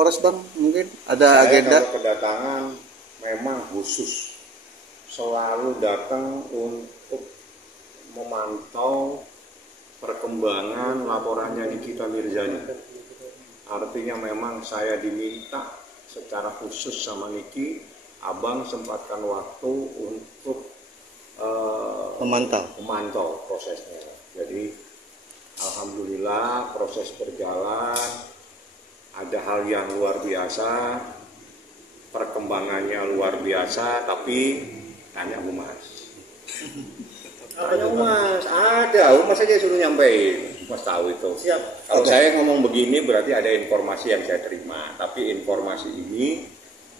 Polres Bang? Mungkin ada Saya agenda? kalau kedatangan memang khusus selalu datang untuk memantau perkembangan laporannya Nikita Mirzani. Artinya memang saya diminta secara khusus sama Niki, abang sempatkan waktu untuk memantau prosesnya. Jadi alhamdulillah proses berjalan, ada hal yang luar biasa, perkembangannya luar biasa, tapi tanya Umas. Tanya Umas, ada Umas aja suruh nyampein, Mas tahu itu. Siap. Kalau saya ngomong begini berarti ada informasi yang saya terima, tapi informasi ini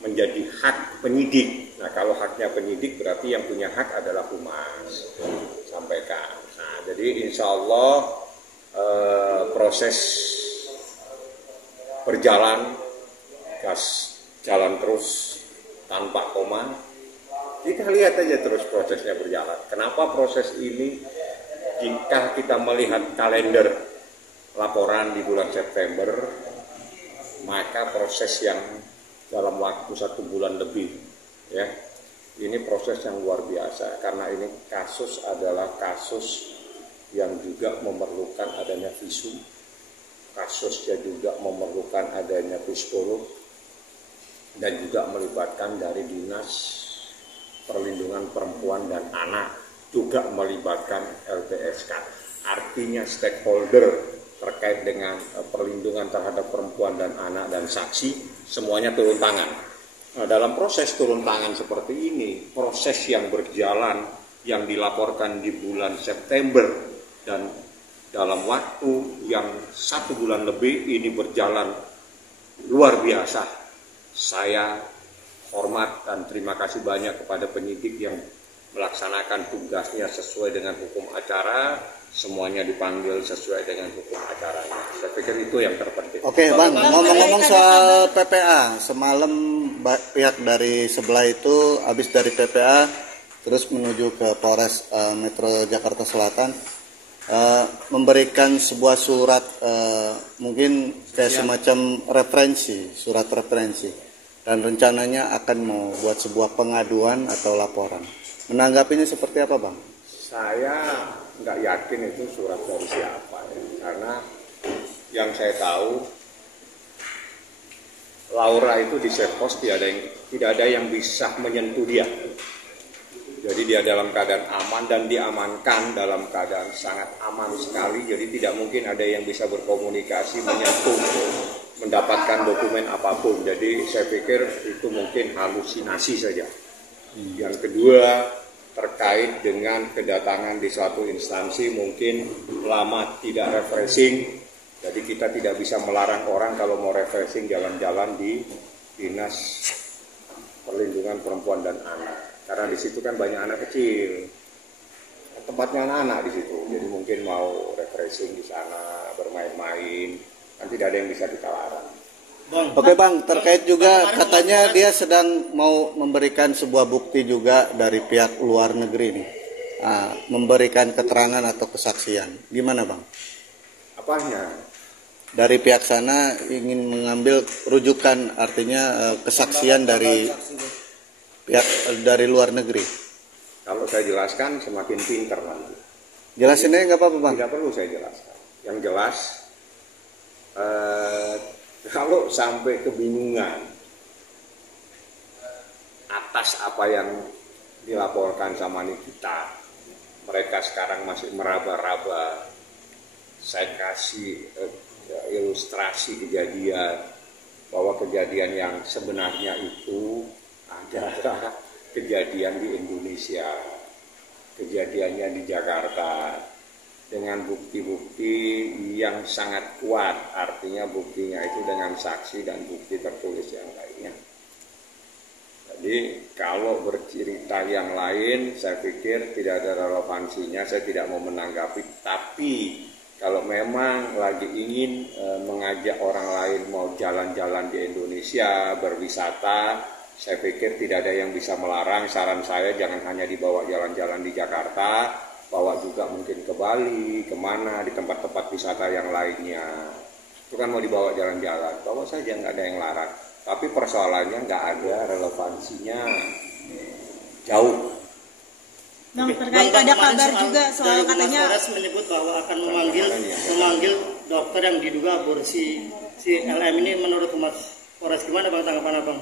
menjadi hak penyidik. Nah kalau haknya penyidik berarti yang punya hak adalah Humas. Sampaikan. Nah jadi insya Allah proses berjalan, gas jalan terus tanpa koma. Kita lihat aja terus prosesnya berjalan. Kenapa proses ini, jika kita melihat kalender laporan di bulan September, maka proses yang dalam waktu 1 bulan lebih, ya, ini proses yang luar biasa. Karena ini kasus adalah kasus yang juga memerlukan adanya visum, kasusnya juga memerlukan adanya psikolog, dan juga melibatkan dari Dinas Perlindungan Perempuan dan Anak, juga melibatkan LPSK. Artinya stakeholder terkait dengan perlindungan terhadap perempuan dan anak dan saksi, semuanya turun tangan. Nah, dalam proses turun tangan seperti ini, proses yang berjalan, yang dilaporkan di bulan September, dan dalam waktu yang 1 bulan lebih ini berjalan luar biasa. Saya hormat dan terima kasih banyak kepada penyidik yang melaksanakan tugasnya sesuai dengan hukum acara, semuanya dipanggil sesuai dengan hukum acaranya. Saya pikir itu yang terpenting. Oke Bang, ngomong-ngomong soal PPA, semalam pihak dari sebelah itu habis dari PPA terus menuju ke Polres Metro Jakarta Selatan, memberikan sebuah surat, mungkin kayak semacam referensi, surat referensi. Dan rencananya akan mau buat sebuah pengaduan atau laporan. Menanggapinya seperti apa Bang? Saya nggak yakin itu surat dari siapa ya. Karena yang saya tahu Laura itu di Serpos tidak ada yang bisa menyentuh dia. Jadi dia dalam keadaan aman dan diamankan dalam keadaan sangat aman sekali. Jadi tidak mungkin ada yang bisa berkomunikasi, menyentuh, mendapatkan dokumen apapun. Jadi saya pikir itu mungkin halusinasi saja. Yang kedua, terkait dengan kedatangan di suatu instansi mungkin lama tidak refreshing. Jadi kita tidak bisa melarang orang kalau mau refreshing jalan-jalan di Dinas Perlindungan Perempuan dan Anak. Karena di situ kan banyak anak kecil. Tempatnya anak-anak di situ. Jadi mungkin mau refreshing di sana, bermain-main. Kan tidak ada yang bisa kita larang. Oke Bang, terkait juga katanya dia sedang mau memberikan sebuah bukti juga dari pihak luar negeri nih, memberikan keterangan atau kesaksian. Gimana Bang? Apanya? Dari pihak sana ingin mengambil rujukan, artinya kesaksian dari pihak dari luar negeri. Kalau saya jelaskan semakin pinter nanti. Jelasin aja nggak apa-apa Bang? Tidak perlu saya jelaskan. Yang jelas, kalau sampai kebingungan atas apa yang dilaporkan sama Nikita, mereka sekarang masih meraba-raba, saya kasih ilustrasi kejadian bahwa kejadian yang sebenarnya itu adalah kejadian di Indonesia, kejadiannya di Jakarta, dengan bukti-bukti yang sangat kuat, artinya buktinya itu dengan saksi dan bukti tertulis yang lainnya. Jadi kalau bercerita yang lain saya pikir tidak ada relevansinya, saya tidak mau menanggapi. Tapi kalau memang lagi ingin mengajak orang lain mau jalan-jalan di Indonesia, berwisata, saya pikir tidak ada yang bisa melarang. Saran saya jangan hanya dibawa jalan-jalan di Jakarta, bawa juga mungkin ke Bali, kemana, di tempat-tempat wisata yang lainnya. Itu kan mau dibawa jalan-jalan, bawa saja, nggak ada yang larang. Tapi persoalannya nggak ada relevansinya jauh. Bang, terkait ada kabar juga soal katanya Polres menyebut bahwa akan memanggil dokter yang diduga aborsi si LM ini. Menurut Humas Polres gimana Bang tanggapan Abang?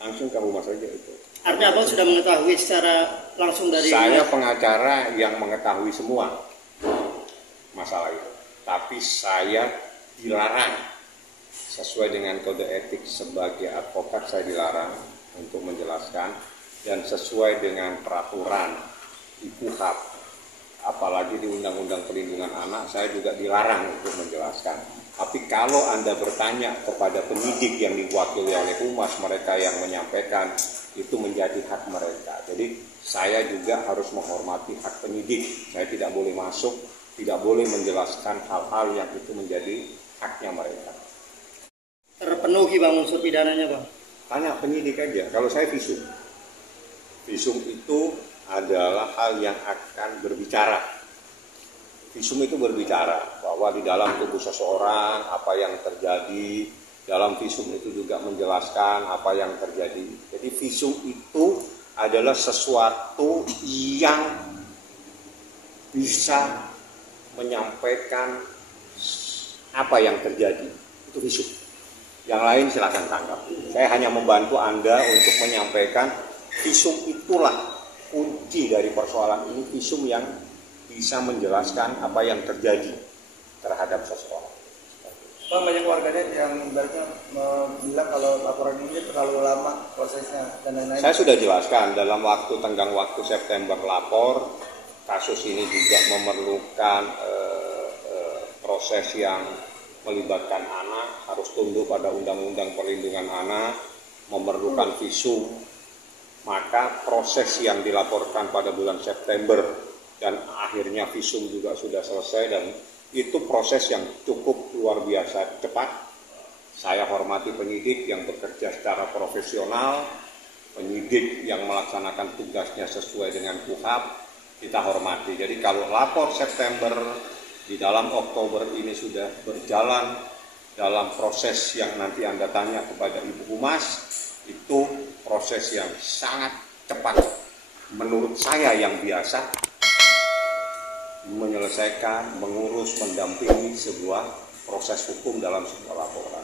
Langsung ke rumah saja itu. Artinya Abang sudah mengetahui secara langsung dari Saya pengacara yang mengetahui semua masalah itu. Tapi saya dilarang sesuai dengan kode etik sebagai advokat, saya dilarang untuk menjelaskan, dan sesuai dengan peraturan di KUHAP, apalagi di Undang-Undang Perlindungan Anak, saya juga dilarang untuk menjelaskan. Tapi kalau Anda bertanya kepada penyidik yang diwakili oleh Humas, mereka yang menyampaikan, itu menjadi hak mereka. Jadi saya juga harus menghormati hak penyidik. Saya tidak boleh masuk, tidak boleh menjelaskan hal-hal yang itu menjadi haknya mereka. terpenuhi Bang unsur pidananya Bang. Tanya penyidik aja. Kalau saya visum. Visum itu adalah hal yang akan berbicara. Visum itu berbicara bahwa di dalam tubuh seseorang apa yang terjadi. Dalam visum itu juga menjelaskan apa yang terjadi. Jadi visum itu adalah sesuatu yang bisa menyampaikan apa yang terjadi. Itu visum. Yang lain silakan tangkap. Saya hanya membantu Anda untuk menyampaikan visum itulah kunci dari persoalan ini. Visum yang bisa menjelaskan apa yang terjadi terhadap seseorang. Bang, banyak warganet yang ibaratnya bilang kalau laporan ini terlalu lama prosesnya dan lain-lain. Saya sudah jelaskan dalam waktu tenggang waktu September lapor, kasus ini juga memerlukan proses yang melibatkan anak, harus tunduk pada Undang-Undang Perlindungan Anak, memerlukan visum, maka proses yang dilaporkan pada bulan September dan akhirnya visum juga sudah selesai, dan itu proses yang cukup luar biasa cepat. Saya hormati penyidik yang bekerja secara profesional, penyidik yang melaksanakan tugasnya sesuai dengan KUHAP, kita hormati. Jadi kalau lapor September, di dalam Oktober ini sudah berjalan dalam proses yang nanti Anda tanya kepada Ibu Humas, itu proses yang sangat cepat. Menurut saya yang biasa menyelesaikan, mengurus, mendampingi sebuah proses hukum dalam sebuah laporan.